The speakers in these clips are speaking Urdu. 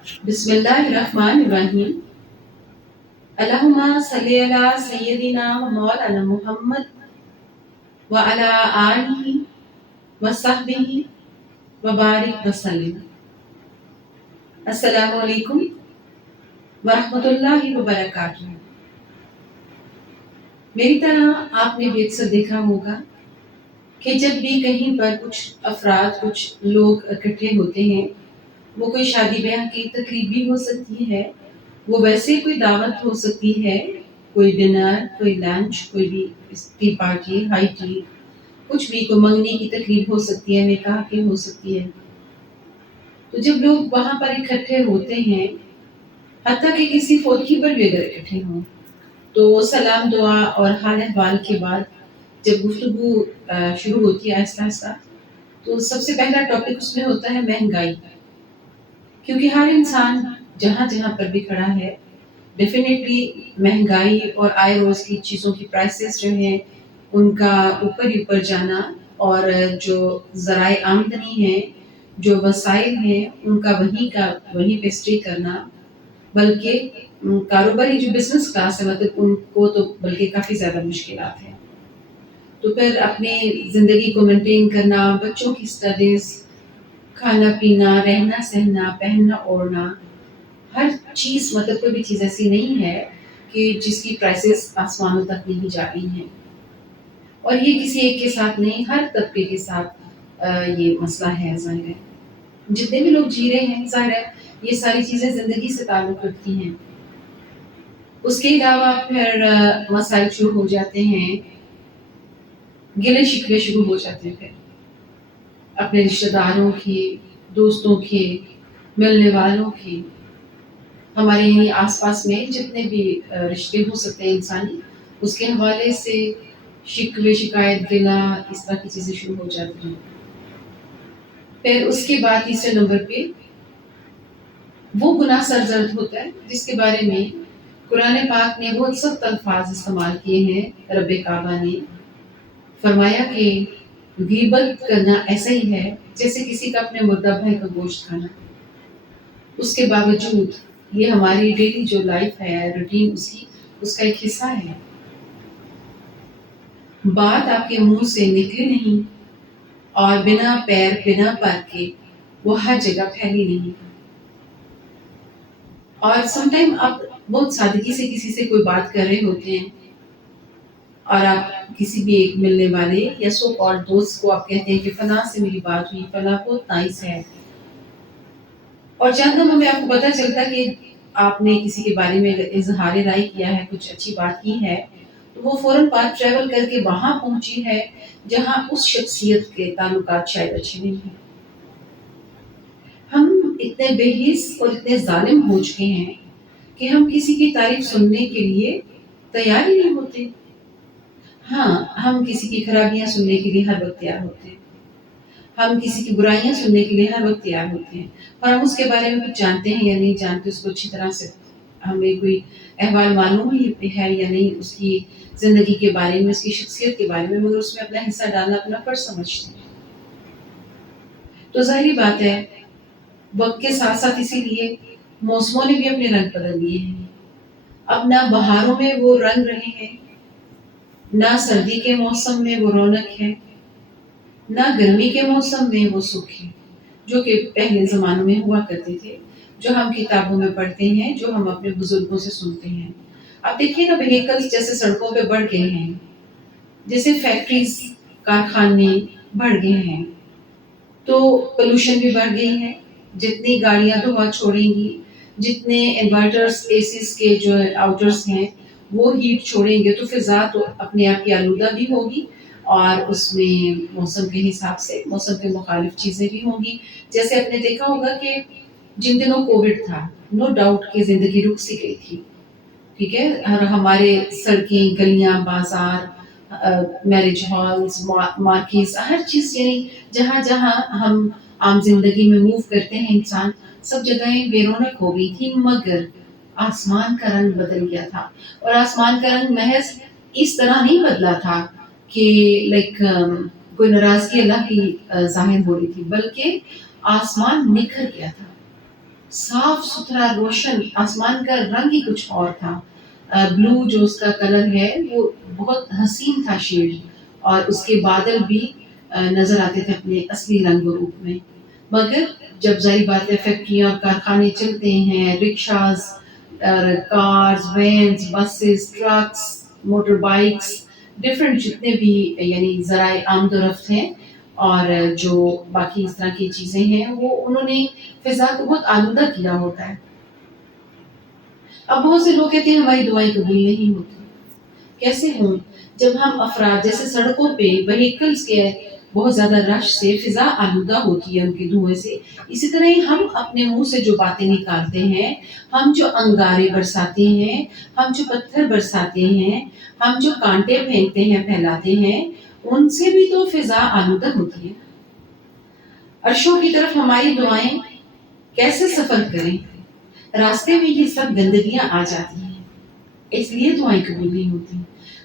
بسم اللہ الرحمن الرحیم۔ اللہم صلی علی سیدنا و مولانا محمد وعلی آلہ وصحبہ وبارک وسلم۔ السلام علیکم ورحمۃ اللہ وبرکاتہ۔ میری طرح آپ نے بھی اکثر دیکھا ہوگا کہ جب بھی کہیں پر کچھ افراد کچھ لوگ اکٹھے ہوتے ہیں، وہ کوئی شادی بیاہ کی تقریب بھی ہو سکتی ہے، وہ ویسے کوئی دعوت ہو سکتی ہے، کوئی ڈنر، کوئی لنچ، کوئی بھی ٹی پارٹی، ہائی ٹی، کچھ بھی، کوئی منگنی کی تقریب ہو سکتی ہے، نکاح کی ہو سکتی ہے۔ تو جب لوگ وہاں پر اکٹھے ہوتے ہیں، حتیٰ کہ کسی فوتگی پر بھی اگر اکٹھے ہوں، تو سلام دعا اور حال احوال کے بعد جب گفتگو شروع ہوتی ہے آہستہ آہستہ، تو سب سے پہلا ٹاپک اس میں ہوتا ہے مہنگائی، کیونکہ ہر انسان جہاں جہاں پر بھی کھڑا ہے ڈیفینیٹلی مہنگائی اور آئے روز کی چیزوں کی پرائسز جو ہیں ان کا اوپر ہی اوپر جانا، اور جو ذرائع آمدنی ہیں، جو وسائل ہیں، ان کا وہیں پہ اسٹے کرنا، بلکہ کاروباری جو بزنس کلاس ہے مطلب ان کو تو بلکہ کافی زیادہ مشکلات ہیں۔ تو پھر اپنی زندگی کو مینٹین کرنا، بچوں کی اسٹڈیز، کھانا پینا، رہنا سہنا، پہننا اوڑھنا، ہر چیز مطلب کوئی بھی چیز ایسی نہیں ہے کہ جس کی پرائسز آسمانوں تک نہیں جا رہی ہیں۔ اور یہ کسی ایک کے ساتھ نہیں، ہر طبقے کے ساتھ یہ مسئلہ ہے۔ ظاہر ہے جتنے بھی لوگ جی رہے ہیں، ظاہر ہے یہ ساری چیزیں زندگی سے تعلق رکھتی ہیں۔ اس کے علاوہ پھر مسائل شروع ہو جاتے ہیں، گلے شکوے شروع ہو جاتے ہیں، پھر اپنے رشتہ داروں کے، دوستوں کے، ملنے والوں کے، ہمارے یعنی آس پاس میں جتنے بھی رشتے ہو سکتے ہیں انسانی، اس کے حوالے سے شکوے، شکایت، گلا، اس طرح کی چیزیں شروع ہو جاتی ہیں۔ پھر اس کے بعد تیسرے نمبر پہ وہ گناہ سرزد ہوتا ہے جس کے بارے میں قرآن پاک نے بہت سخت الفاظ استعمال کیے ہیں۔ رب کعبہ نے فرمایا کہ غیبت کرنا ایسا ہی ہے جیسے کسی کا اپنے مردہ بھائی کا گوشت کھانا۔ اس کے باوجود یہ ہماری ڈیلی جو لائف ہے، روٹین اس کا ایک حصہ ہے۔ بات آپ کے منہ سے نکلی نہیں اور بنا پیر بنا پر کے وہ ہر جگہ پھیلی نہیں۔ اور سم ٹائم آپ بہت سادگی سے کسی سے کوئی بات کر رہے ہوتے ہیں، اور آپ کسی بھی ایک ملنے والے یا سو کال دوست کو آپ کہتے ہیں کہ فلاں سے میری بات ہوئی، فلاں بہت نائس ہے، اور چند لمحوں میں آپ کو پتہ چلتا کہ آپ نے کسی کے بارے میں اظہار رائے کیا ہے، کچھ اچھی بات کی ہے، تو وہ فوراً بات ٹریول کر کے وہاں پہنچی ہے جہاں اس شخصیت کے تعلقات شاید اچھے نہیں ہیں۔ ہم اتنے بے حس اور اتنے ظالم ہو چکے ہیں کہ ہم کسی کی تعریف سننے کے لیے تیار ہی نہیں ہوتے۔ ہاں، ہم کسی کی خرابیاں سننے کے لیے ہر وقت تیار ہوتے ہیں، ہم کسی کی برائیاں سننے کے لیے ہر وقت تیار ہوتے ہیں، اور ہم اس کے بارے میں کچھ جانتے ہیں یا نہیں جانتے، اس کو اچھی طرح سے ہمیں کوئی احوال معلوم ہی ہے یا نہیں، اس کی زندگی کے بارے میں، اس کی شخصیت کے بارے میں، مگر اس میں اپنا حصہ ڈالنا اپنا فرض سمجھتے ہیں۔ تو ظاہری بات ہے وقت کے ساتھ ساتھ اسی لیے موسموں نے بھی اپنے رنگ بدل لیے ہیں۔ اب نہ بہاروں میں وہ رنگ رہے ہیں، نہ سردی کے موسم میں وہ رونق ہے، نہ گرمی کے موسم میں وہ سکھ ہے جو کہ پہلے زمانوں میں ہوا کرتے تھے، جو ہم کتابوں میں پڑھتے ہیں، جو ہم اپنے بزرگوں سے سنتے ہیں۔ اب دیکھیے نا، وہیکلز جیسے سڑکوں پہ بڑھ گئے ہیں، جیسے فیکٹریز، کارخانے بڑھ گئے ہیں، تو پولوشن بھی بڑھ گئی ہے۔ جتنی گاڑیاں دھواں چھوڑیں گی، جتنے انورٹرز، اے سیز کے جو آؤٹرز ہیں وہ ہیٹ چھوڑیں گے، تو فضا تو اپنے آپ کی آلودہ بھی ہوگی، اور اس میں موسم کے حساب سے موسم کے مخالف چیزیں بھی ہوں گی۔ جیسے آپ نے دیکھا ہوگا کہ جن دنوں کووڈ تھا، نو ڈاؤٹ کہ زندگی رک سی گئی تھی، ٹھیک ہے، اور ہمارے سڑکیں، گلیاں، بازار، میرج ہالز، مارکیٹس، ہر چیز، یعنی جہاں جہاں ہم عام زندگی میں موو کرتے ہیں انسان، سب جگہیں بے رونق ہو گئی تھی، مگر آسمان کا رنگ بدل گیا تھا۔ اور آسمان کا رنگ محض اس طرح نہیں بدلا تھا کہ کوئی ناراضگی اللہ کی ظاہر ہو رہی تھی، بلکہ آسمان نکھر گیا تھا۔ صاف ستھرا روشن، آسمان کا رنگ ہی کچھ اور تھا، بلو جو اس کا کلر ہے وہ بہت حسین تھا شیڈ، اور اس کے بادل بھی نظر آتے تھے اپنے اصلی رنگ و روپ میں. مگر جب ظاہر بات ہے فیکٹریاں اور کارخانے چلتے ہیں، rickshaws, cars, vans, buses, trucks, motorbikes, different جتنے بھی یعنی ذرائع آمد و رفت ہیں اور جو باقی اس طرح کی چیزیں ہیں، وہ انہوں نے فضا کو بہت آلودہ کیا ہوتا ہے. اب بہت سے لوگ کہتے ہیں ہماری دعائیں قبول نہیں ہوتی. کیسے ہوں؟ جب ہم افراد جیسے سڑکوں پہ وہیکلز کے بہت زیادہ رش سے فضا آلودہ ہوتی ہے ان کے دھوئیں سے، اسی طرح ہی ہم اپنے منہ سے جو باتیں نکالتے ہیں، ہم جو انگارے برساتے ہیں، ہم جو پتھر برساتے ہیں، ہم جو کانٹے پھینکتے ہیں، پھیلاتے ہیں، ان سے بھی تو فضا آلودہ ہوتی ہے. عرشوں کی طرف ہماری دعائیں کیسے سفر کریں؟ راستے میں یہ سب گندگیاں آ جاتی ہیں، اس لیے دعائیں قبول نہیں ہوتی.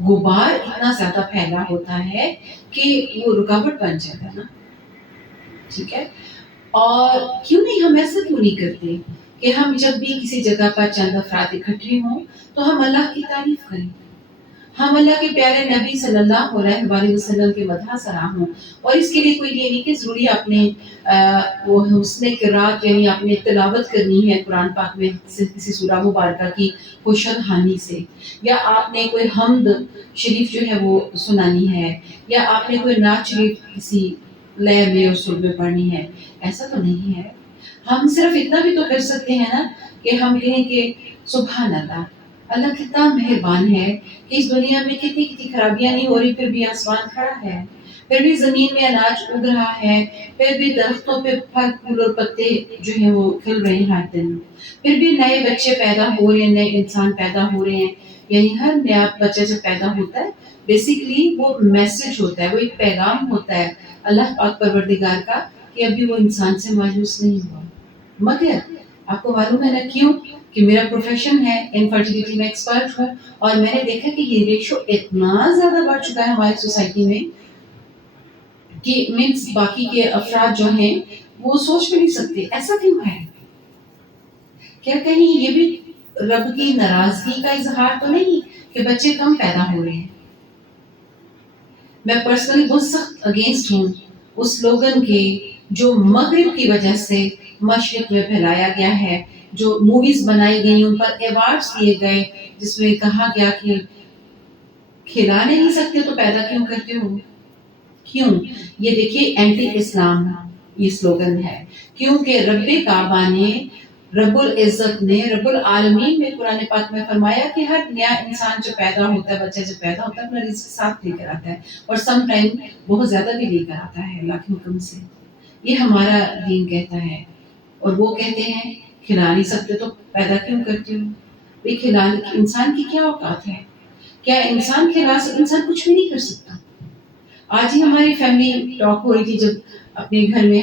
غبار اتنا زیادہ پھیلا ہوتا ہے کہ وہ رکاوٹ بن جاتا ہے نا. ٹھیک ہے، اور کیوں نہیں ہم ایسا کیوں نہیں کرتے کہ ہم جب بھی کسی جگہ پر چند افراد اکٹھے ہوں تو ہم اللہ کی تعریف کریں، ہم اللہ کے پیارے نبی صلی اللہ علیہ وآلہ وسلم کے مدح سرا ہوں. اور اس کے لیے کوئی یہ نہیں کہ ضروری آپ نے وہ حسن قرات یعنی آپ نے تلاوت کرنی ہے قرآن پاک میں کسی سورہ مبارکہ کی خوشن ہانی سے، یا آپ نے کوئی حمد شریف جو ہے وہ سنانی ہے، یا آپ نے کوئی نعت شریف کسی لے میں اور سر میں پڑھنی ہے. ایسا تو نہیں ہے. ہم صرف اتنا بھی تو کر سکتے ہیں نا کہ ہم کہیں کہ سبحان اللہ، اللہ کتنا مہربان ہے کہ اس دنیا میں کتنی کتنی خرابیاں نہیں ہو رہی، پھر بھی آسمان کھڑا ہے، پھر بھی زمین میں اناج اگ رہا ہے، پھر بھی درختوں پہ پھل پھول اور پتے جو ہیں وہ کھل رہے ہیں ہر دن، پھر بھی نئے بچے پیدا ہو رہے ہیں، نئے انسان پیدا ہو رہے ہیں. یعنی ہر نیا بچہ جب پیدا ہوتا ہے بیسیکلی وہ میسج ہوتا ہے، وہ ایک پیغام ہوتا ہے اللہ پاک پروردگار کا کہ ابھی وہ انسان سے مایوس نہیں ہوا. مگر آپ کو معلوم ہے نا کیوں؟ کہ میرا پروفیشن ہے انفرٹیلٹی میں ایکسپرٹ ہوں، اور میں نے دیکھا کہ یہ ریشو اتنا زیادہ بڑھ چکا ہے ہماری سوسائٹی میں کہ مینس باقی کے افراد جو ہیں وہ سوچ بھی نہیں سکتے ایسا کیوں ہے. کیا کہیں یہ بھی رب کی ناراضگی کا اظہار تو نہیں کہ بچے کم پیدا ہو رہے ہیں؟ میں پرسنلی بہت سخت اگینسٹ ہوں اس سلوگن کے جو مغرب کی وجہ سے مشرق میں پھیلایا گیا ہے، جو موویز بنائی گئی ان پر ایوارڈز دیے گئے جس میں کہا گیا کہ کھلا نہیں سکتے تو پیدا کیوں کرتے ہو. کیوں؟ یہ دیکھیے اینٹی اسلام یہ سلوگن ہے، کیونکہ رب کعبہ نے، رب العزت نے، رب العالمین نے قرآن پاک میں فرمایا کہ ہر نیا انسان جو پیدا ہوتا ہے، بچہ جب پیدا ہوتا ہے اپنا رزق ساتھ لے کر آتا ہے، اور سم ٹائم بہت زیادہ بھی لے کر آتا ہے اللہ کے حکم سے. یہ ہمارا دین کہتا ہے. اور وہ کہتے ہیں کھلا نہیں سکتے تو پیدا کیوں کرتے ہو. بھئی کھلانے کی انسان کی کیا اوقات ہے؟ کیا انسان کھلا سکتا؟ انسان کچھ بھی نہیں کر سکتا. آج ہی ہماری فیملی ٹاک ہو رہی تھی جب اپنے گھر میں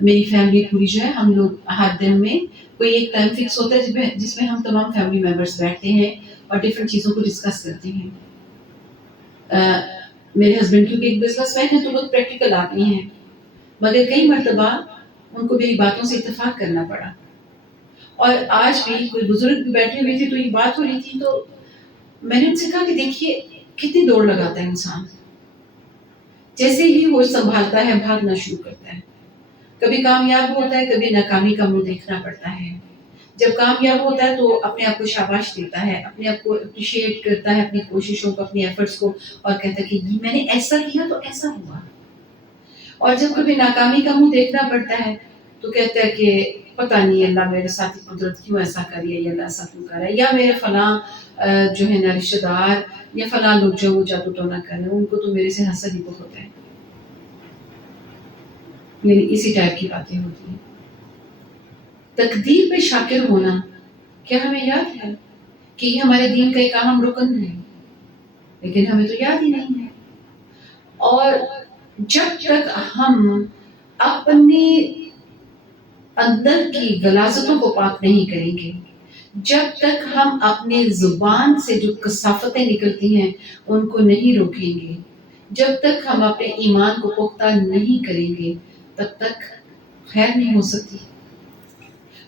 میری فیملی پوری جو ہے ہم لوگ ہر دن میں کوئی ایک ٹائم فکس ہوتا ہے جس میں ہم تمام فیملی ممبرس بیٹھتے ہیں اور ڈفرینٹ چیزوں کو ڈسکس کرتے ہیں. میرے ہسبینڈ کیونکہ ایک بزنس مین ہے تو بہت پریکٹیکل آدمی ہیں، مگر کئی مرتبہ ان کو میری باتوں سے اتفاق کرنا پڑا. اور آج بھی کوئی بزرگ بیٹھے ہوئے تھے تو یہ بات ہو رہی تھی تو میں نے ان سے کہا کہ دیکھیے کتنی دوڑ لگاتا ہے انسان، جیسے ہی وہ سنبھالتا ہے بھاگنا شروع کرتا ہے. کبھی کامیاب ہوتا ہے، کبھی ناکامی کا منہ دیکھنا پڑتا ہے. جب کامیاب ہوتا ہے تو اپنے آپ کو شاباش دیتا ہے، اپنے آپ کو اپریشیٹ کرتا ہے اپنی کوششوں کو، اپنی ایفرٹس کو، اور کہتا ہے کہ میں نے ایسا کیا تو ایسا ہوا. اور جب کبھی ناکامی کا منہ دیکھنا پڑتا ہے تو کہتا ہے کہ پتہ نہیں اللہ میرے ساتھ قدرت کیوں ایسا کر رہی ہے، یا اللہ ایسا کیوں کر رہا ہے، یا میرے فلاں جو ہے نا رشتہ دار یا فلاں لوگ جو جادو ٹونا کر رہے ہیں ان کو تو میرے سے حسد ہی بہت ہے. یعنی اسی ٹائپ کی باتیں ہوتی ہیں. تقدیر پہ شاکر ہونا کیا ہمیں یاد ہے کہ یہ ہمارے دین کا ایک اہم رکن ہے؟ لیکن ہمیں تو یاد ہی نہیں ہے. اور جب تک ہم اپنے اندر کی غلاظتوں کو پاک نہیں کریں گے، جب تک ہم اپنے زبان سے جو کثافتیں نکلتی ہیں ان کو نہیں روکیں گے، جب تک ہم اپنے ایمان کو پختہ نہیں کریں گے، تب تک خیر نہیں ہو سکتی.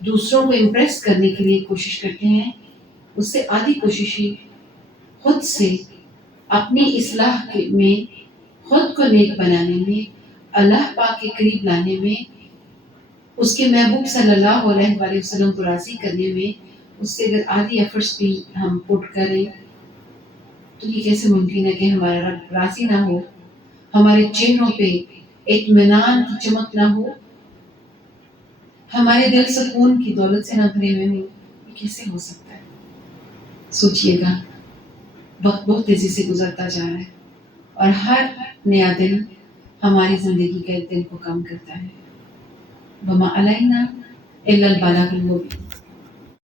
دوسروں کو امپریس کرنے کے لیے کوشش کرتے ہیں، اس سے آدھی کوشش ہی خود سے اپنی اصلاح میں، خود کو نیک بنانے میں، اللہ پاک کے قریب لانے میں، اس کے محبوب صلی اللہ علیہ وآلہ وسلم کو راضی کرنے میں، اس سے اگر آدھی ایفرٹس بھی ہم پٹ کریں تو یہ کیسے ممکن ہے کہ ہمارا رب راضی نہ ہو، ہمارے چہروں پہ اطمینان کی چمک نہ ہو، ہمارے دل سکون کی دولت سے نہ بھرے ہوئے ہوں؟ یہ کیسے ہو سکتا ہے؟ سوچئے گا، وقت بہت تیزی سے گزرتا جا رہا ہے اور ہر نیا دن ہماری زندگی کا ایک دن کو کم کرتا ہے۔ وما علینا الا البلاغ المبین۔